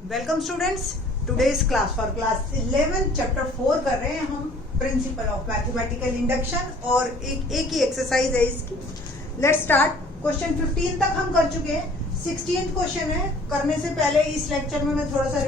Welcome students, today's class for class 11 chapter 4 कर रहे हैं हम, प्रिंसिपल ऑफ मैथमेटिकल इंडक्शन, और एक ही एक्सरसाइज है इसकी। Let's start. क्वेश्चन 15 तक हम कर चुके हैं, 16th क्वेश्चन है। करने से पहले इस लेक्चर में मैं थोड़ा सा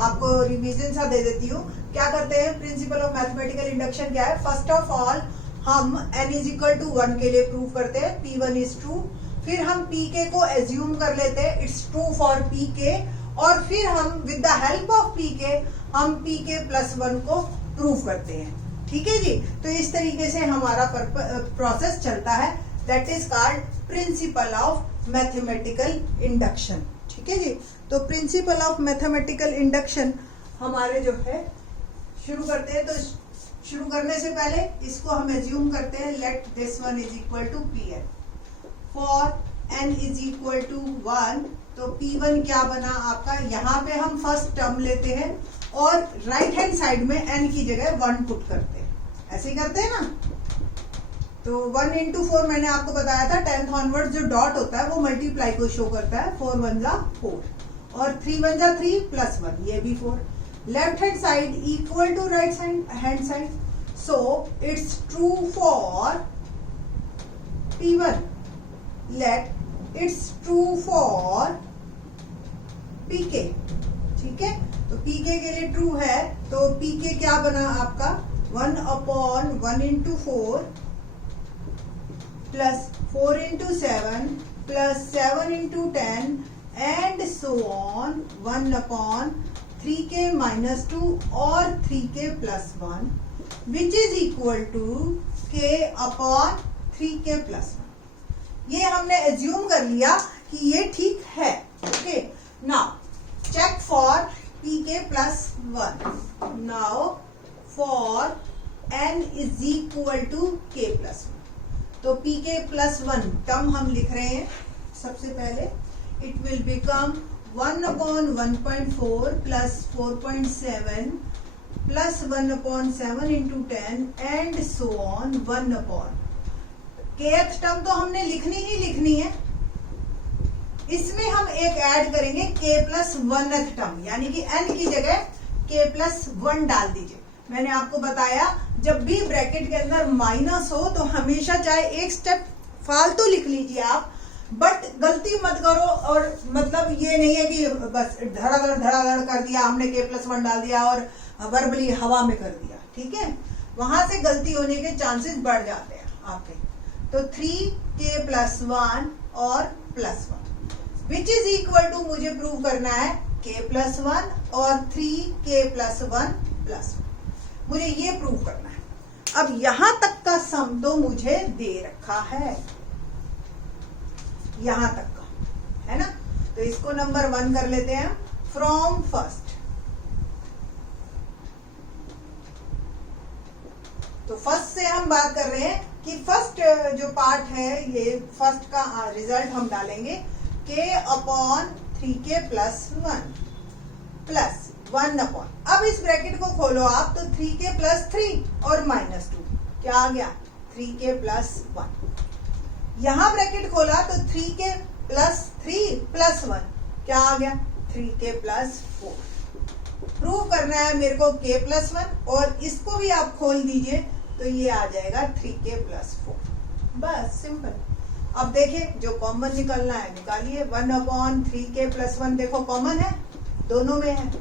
आपको रिवीजन सा दे देती हूँ। क्या करते हैं, प्रिंसिपल ऑफ मैथमेटिकल इंडक्शन क्या है। फर्स्ट ऑफ ऑल हम n इज इक्वल टू 1 के लिए प्रूव करते हैं, P1 इज ट्रू। फिर हम Pk को एज्यूम कर लेते हैं, इट्स ट्रू फॉर Pk, और फिर हम with the help of Pk हम Pk प्लस 1 को प्रूव करते हैं। ठीक है जी। तो इस तरीके से हमारा प्रोसेस चलता है, that is called principle of mathematical induction. ठीक है जी। तो प्रिंसिपल ऑफ मैथमेटिकल इंडक्शन हमारे जो है, शुरू करते हैं। तो शुरू करने से पहले इसको हम एज्यूम करते हैं, let this one is equal to Pn। For n is equal to 1, तो P1 क्या बना आपका, यहाँ पे हम फर्स्ट टर्म लेते हैं और राइट हैंड साइड में n की जगह 1 पुट करते हैं। ऐसे ही करते हैं ना। तो 1 into 4 मैंने आपको बताया था, 10th ऑनवर्ड जो डॉट होता है वो मल्टीप्लाई को शो करता है। 4 1 जा 4 और 3 1 जा 3 प्लस 1, ये भी 4। Left hand side equal to right hand side, so it's true for P1, let it's true for Pk। ठीक है, तो Pk के लिए ट्रू है, तो Pk क्या बना आपका, 1 upon 1 into 4 plus 4 into 7 plus 7 into 10 and so on, 1 upon 3k minus 2 और 3k plus 1 which is equal to k upon 3k plus 1। ये हमने एज्यूम कर लिया कि ये ठीक है। Okay, now check for Pk plus 1। Now for n is equal to k plus 1, तो Pk plus 1 टर्म हम लिख रहे हैं। सबसे पहले it will become 1 upon 1.4 plus 4.7 plus 1 upon 7 into 10 and so on 1 upon kth term तो हमने लिखनी ही लिखनी है। इसमें हम एक ऐड करेंगे k प्लस 1th टर्म, यानी कि n की जगह k प्लस 1 डाल दीजिए। मैंने आपको बताया जब भी ब्रैकेट के अंदर माइनस हो तो हमेशा चाहे एक स्टेप फालतू लिख लीजिए आप, बट गलती मत करो। और मतलब ये नहीं है कि बस धड़ाधड़ कर दिया हमने, k प्लस 1 डाल दिया और वर्बली हवा में कर दिया। ठीक है, वहां से गलती होने के चांसेस बढ़ जाते हैं आपके। तो 3k प्लस 1 और plus 1 which is equal to, मुझे प्रूव करना है k प्लस 1 और 3k प्लस 1 प्लस 1, मुझे ये प्रूव करना है। अब यहां तक का सम तो मुझे दे रखा है, यहां तक का है ना। तो इसको नंबर 1 कर लेते हैं फ्रॉम फर्स्ट। तो फर्स्ट से हम बात कर रहे हैं कि फर्स्ट जो पार्ट है, ये फर्स्ट का रिजल्ट हम डालेंगे k upon 3k plus 1 plus 1 upon, अब इस ब्रैकेट को खोलो आप, तो 3k प्लस 3 और माइनस 2 क्या आ गया, 3k प्लस 1। यहां ब्रैकेट खोला तो 3k प्लस 3 प्लस 1 क्या आ गया, 3k प्लस 4। प्रूव करना है मेरे को k प्लस 1, और इसको भी आप खोल दीजिए तो ये आ जाएगा 3k प्लस 4। बस सिंपल। अब देखिए जो कॉमन निकलना है निकालिए। 1 अपॉन 3k प्लस 1 देखो कॉमन है, दोनों में है।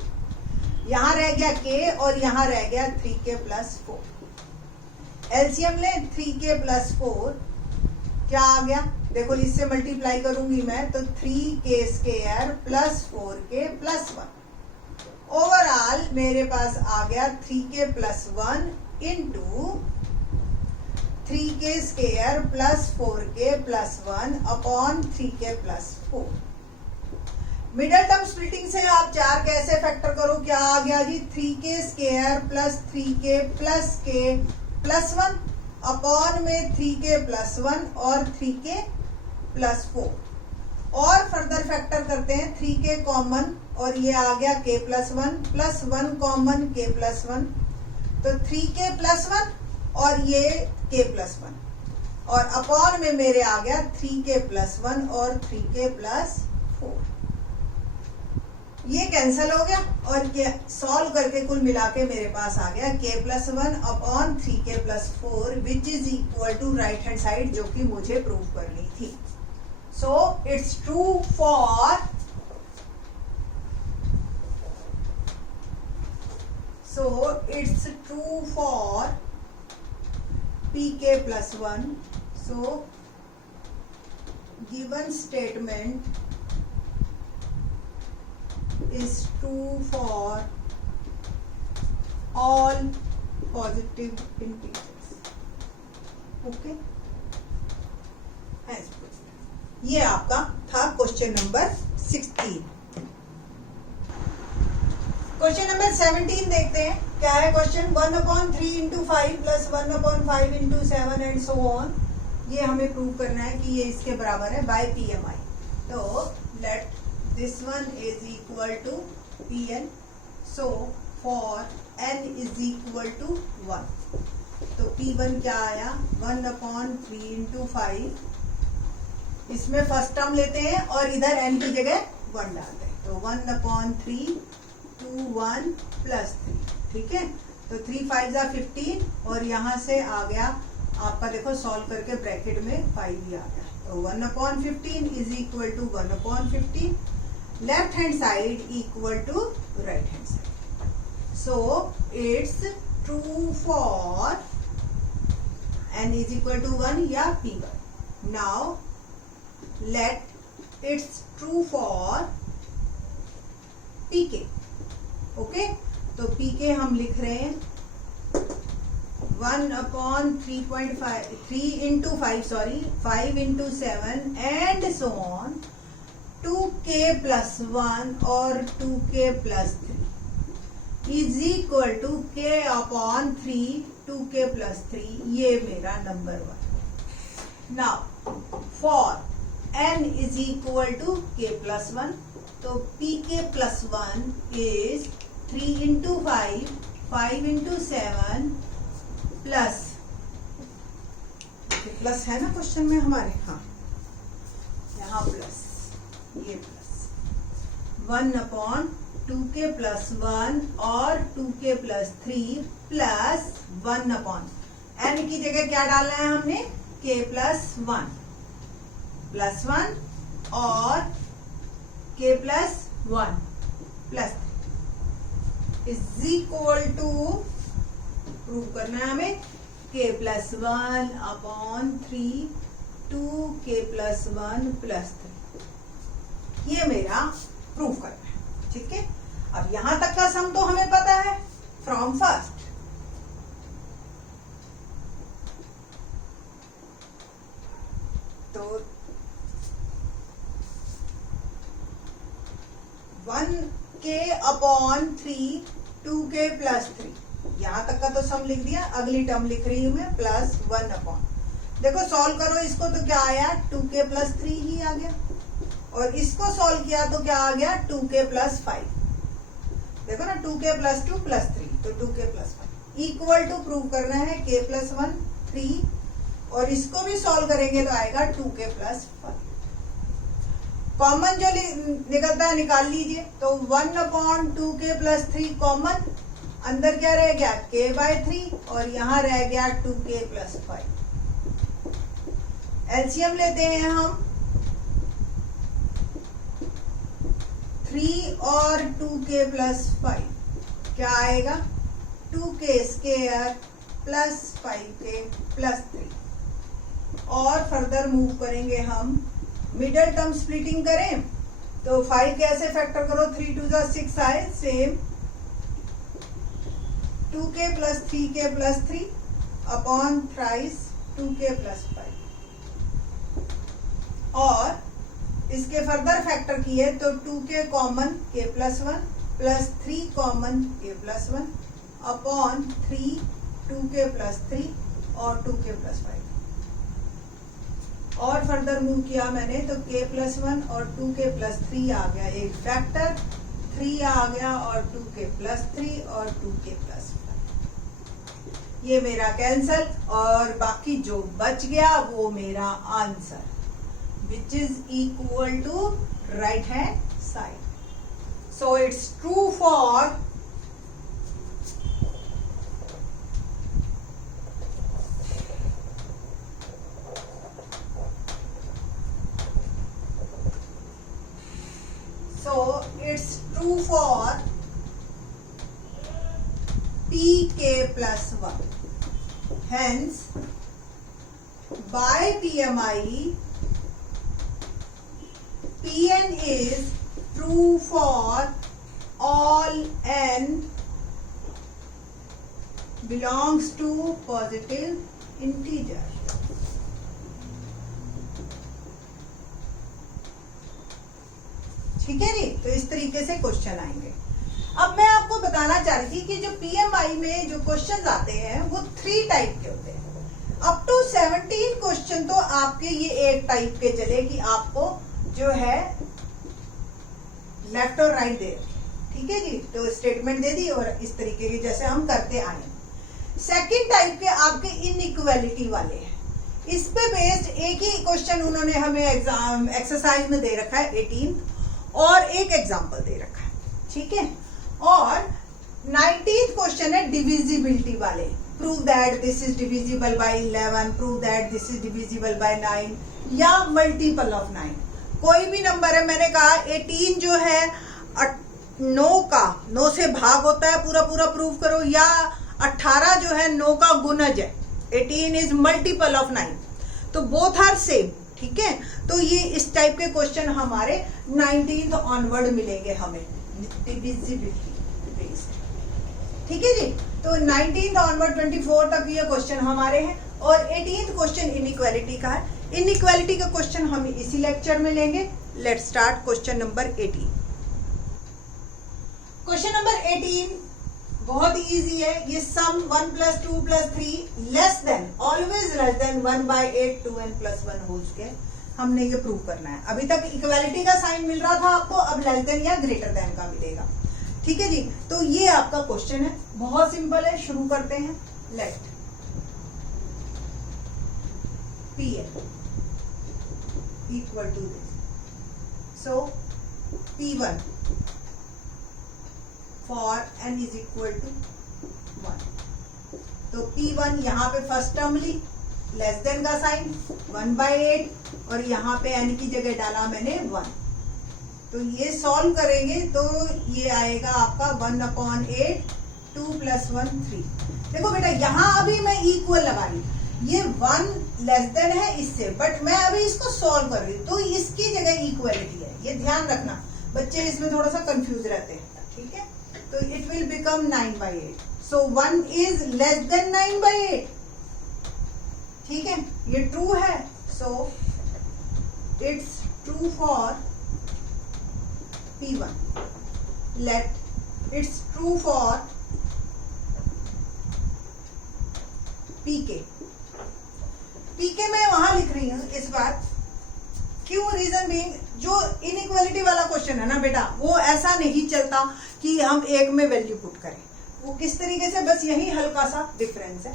यहां रह गया k और यहां रह गया 3k प्लस 4। एलसीएम ले, 3k प्लस 4 क्या आ गया, देखो इससे मल्टीप्लाई करूंगी मैं तो 3k square plus 4k plus 1। Overall मेरे पास आ गया 3k plus 1 into 3k square plus 4k plus 1 upon 3k plus 4। Middle term splitting से आप 4 कैसे फैक्टर करो, क्या आ गया जी, 3k square plus 3k plus k plus 1 upon में 3k प्लस 1 और 3k प्लस 4। और फर्दर फैक्टर करते हैं, 3k कॉमन और ये आ गया k plus 1 plus 1 common k plus 1, तो 3k प्लस 1 और ये k प्लस 1, और अपॉन में मेरे आ गया 3k प्लस 1 और 3k प्लस 4। ये कैंसिल हो गया और ये सॉल्व करके कुल मिला के मेरे पास आ गया k+1 upon 3k+4 which is equal to right hand side, जो कि मुझे प्रूव करनी थी. So it's true for pk+1. So given statement is true for all positive integers. Okay, ये आपका था क्वेश्चन नंबर 16. क्वेश्चन नंबर 17 देखते हैं. क्या है question? 1/3 into 5 plus 1/5 into 7 and so on. ये हमें प्रूव करना है कि ये इसके बराबर है बाय PMI. तो late this one is equal to Pn. So for n is equal to 1. तो P1 क्या आया? 1/3 into 5. इसमें फर्स्ट टर्म लेते हैं और इधर n की जगह 1 डालते हैं. तो 1/3 to 1 plus 3. ठीक है. तो 3 5 are 15 और यहाँ से आ गया आपका, देखो सॉल्व करके ब्रैकेट में 5 ही आ गया. तो 1/15 is equal to 1/15. Left hand side equal to right hand side. So it's true for n is equal to 1 या P1. Now let it's true for pk. Okay, तो pk हम लिख रहे हैं 3 into 5 5 into 7 and so on 2k+1 और 2k+3 is equal to k/3 2k+3. ये मेरा number 1. Now for n is equal to k+1. तो pk+1 is 3 into 5 5 into 7 plus, plus है ना क्वेश्चन में हमारे. हाँ, यहाँ प्लस, ये प्लस 1/2k+1 और 2k+3 प्लस 1/n की जगह क्या डालना है हमने? k+1 प्लस 1 और k+1 plus is equal to, prove करना है हमें, k+1/3 2k+1 प्लस 3. ये मेरा प्रूव करना है. ठीक है. अब यहां तक का सम तो हमें पता है फ्रॉम फर्स्ट. तो 1k/3 2k+3 यहां तक का तो सम लिख दिया. अगली टर्म लिख रही हूं मैं प्लस 1/. देखो सॉल्व करो इसको तो क्या आया? 2k+3 ही आ गया. और इसको सॉल्व किया तो क्या आ गया? 2k+5. देखो ना, 2k+2 + 3 तो 2k+5 इक्वल टू, प्रूव करना है k+1 3 और इसको भी सॉल्व करेंगे तो आएगा 2k+5. कॉमन जो निकलता है निकाल लीजिए. तो 1/2k+3 कॉमन, अंदर क्या रह गया? k/3 और यहाँ रह गया 2k+5. एलसीएम लेते हैं हम. 3 और 2k+5 क्या आएगा? 2k² plus 5k+3. और फर्दर मूव करेंगे हम. मिडल टर्म स्प्लिटिंग करें तो 5 कैसे फैक्टर करो? 3 2 6 आए. Same 2k+3k+3 upon thrice 2k+5. और इसके फर्दर फैक्टर किए तो 2k common k+1 plus 3 common k+1 upon 3 2k+3 और 2k+5. और फर्दर मूव किया मैंने तो k+1 और 2k+3 आ गया एक फैक्टर, 3 आ गया और 2k+3 और 2k+5. ये मेरा कैंसल और बाकी जो बच गया वो मेरा answer which is equal to right hand side. So it's true for pk plus 1. Hence, by PMI, Pn is true for all n belongs to positive integer. ठीक है नी? तो इस तरीके से क्वेश्चन आएंगे। अब मैं आपको बताना चाह रही थी कि जो पीएमआई में जो क्वेश्चन आते हैं वो 3 टाइप के होते हैं। अप टू 17 क्वेश्चन तो आपके ये एक टाइप के चले कि आपको जो है लेफ्ट और राइट दे, ठीक है जी, तो स्टेटमेंट दे दी और इस तरीके के जैसे हम करते आए। सेकंड टाइप के आपके इनइक्वालिटी वाले हैं। इस पे बेस्ड एक ही क्वेश्चन उन्होंने हमें एग्जाम एक्सरसाइज में दे रखा है 18 और एक एग्जाम्पल दे रखा है, ठीक है। और 19th क्वेश्चन है डिविजिबिलिटी वाले। Prove that this is divisible by 11, prove that this is divisible by 9 या मल्टीपल ऑफ 9। कोई भी नंबर है, मैंने कहा 18 जो है 9 से भाग होता है, पूरा पूरा प्रूव करो, या 18 जो है 9 का गुणज है। 18 इज मल्टीपल ऑफ 9, तो बोथ आर सेम, ठीक है। तो ये इस टाइप के क्वेश्चन हमारे 19th ऑनवर्ड मिलेंगे हमें डिविजिबिलिटी बेस्ड, ठीक है जी। तो 19th ऑनवर्ड 24 तक ये क्वेश्चन हमारे हैं और 18th क्वेश्चन इनइक्वालिटी का है। इनइक्वालिटी का क्वेश्चन हम इसी लेक्चर में लेंगे। Let's start question number 18। Question number 18 बहुत इजी है। ये sum 1 + 2 + 3 less than always less than 1/8 2n + 1 whole square, हमने ये प्रूव करना है। अभी तक इक्वालिटी का साइन मिल रहा था आपको, अब लेस देन या ग्रेटर देन का मिलेगा, ठीक है जी। तो ये आपका क्वेश्चन है, बहुत सिंपल है। शुरू करते हैं। Let Pn equal to this, so P1 for n is equal to 1। तो P1 यहाँ पे फर्स्ट टर्म ली, लेस देन का साइन 1/8 और यहाँ पे n की जगह डाला मैंने 1। तो ये सॉल्व करेंगे तो ये आएगा आपका 1/8 2 + 1 3। देखो बेटा, यहाँ अभी मैं इक्वल लगा रही, ये 1 लेस देन है इससे, बट मैं अभी इसको सॉल्व कर रही हूँ तो इसकी जगह इक्वालिटी है। ये ध्यान रखना, बच्चे इसमें थोड़ा सा कंफ्यूज रहते हैं, ठीक है। तो it will become 9/8। So 1 is less than 9/8, ठीक है, ये ट्रू है। So it's true for P1। Let it's true for P K मैं वहां लिख रही हूं इस बार, क्यों? रीजन बीइंग, जो इनइक्वालिटी वाला क्वेश्चन है ना बेटा, वो ऐसा नहीं चलता कि हम एक में वैल्यू पुट करें। वो किस तरीके से, बस यही हल्का सा डिफरेंस है।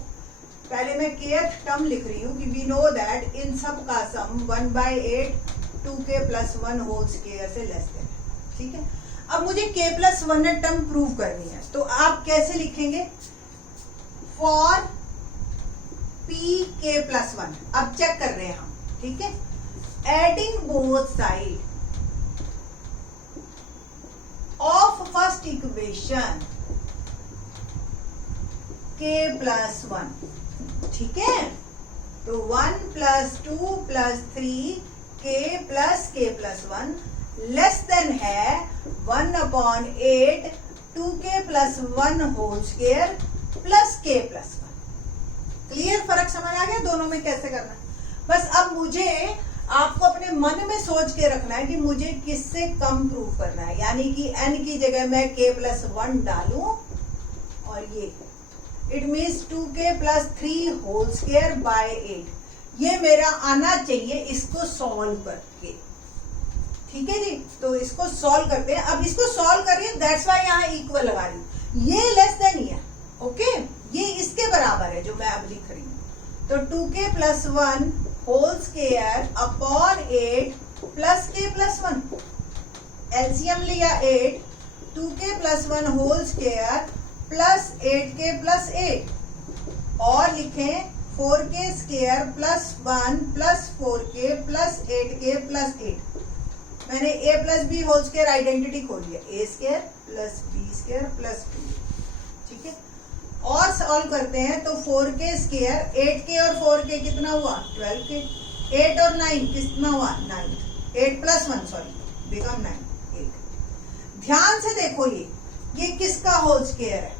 पहले मैं kth टर्म लिख रही हूँ कि वी नो दैट इन सब का सम 1/8 2k + 1 होल स्क्वायर से लेस देन, ठीक है। अब मुझे k + 1 टर्म प्रूव करनी है, तो आप कैसे लिखेंगे? For pk + 1। अब चेक कर रहे हैं हम, ठीक है। Adding both side of first equation k + 1, ठीक है। तो 1 + 2 + 3 k + 1 लेस देन है 1/8 2k + 1 whole square plus k + 1। Clear? फर्क समझ आ गया दोनों में कैसे करना है? बस अब मुझे आपको अपने मन में सोच के रखना है कि मुझे किससे कम प्रूव करना है, यानी कि n की जगह मैं k + 1 डालूं और ये it means 2k + 3 whole square by 8। ये मेरा आना चाहिए इसको सॉल्व करके, ठीक है जी। तो इसको सॉल्व करते हैं। अब इसको सॉल्व कर रही है, दैट्स वाई यहाँ इक्वल लगा रही हूँ। ये लेस देन ही है, ओके, ये इसके बराबर है जो मैं अब लिख रही हूँ। तो 2k + 1 whole square upon 8 plus k + 1। LCM लिया 8 2k plus 1 whole square plus 8k plus 8 और लिखें 4k square plus 1 plus 4k plus 8k plus 8। मैंने a plus B whole square identity खोल लिया, a square plus B square plus 2, ठीक है। और solve करते हैं तो 4k स्क्वायर 8k और 4k कितना हुआ 12k, 8 और 9 कितना हुआ 9, 8 प्लस 1 सॉरी बिकम 9, 8। ध्यान से देखो ये किसका होल स्क्वायर है,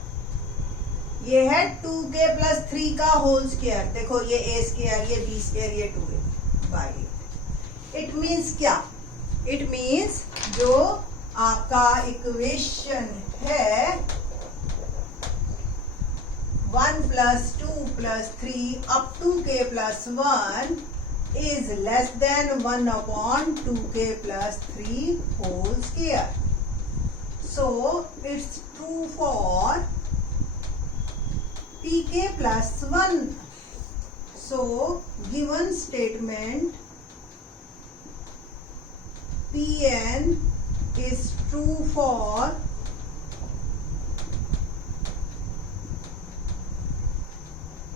ये है 2k प्लस 3 का होल स्क्वायर। देखो ये a स्क्वायर, ये b स्क्वायर, ये 2a बाई 8। इट मीन्स क्या, इट मीन्स जो आपका इक्वेशन है 1 plus 2 plus 3 up to k plus 1 is less than 1 upon 2k plus 3 whole square. So it's true for pk plus 1. So given statement Pn is true for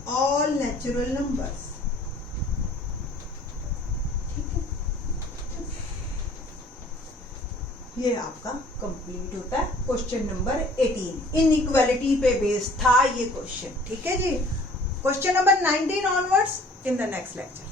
all natural numbers. ये आपका complete होता है question number 18। Inequality पे based था ये question, ठीक है जी। Question number 19 onwards in the next lecture.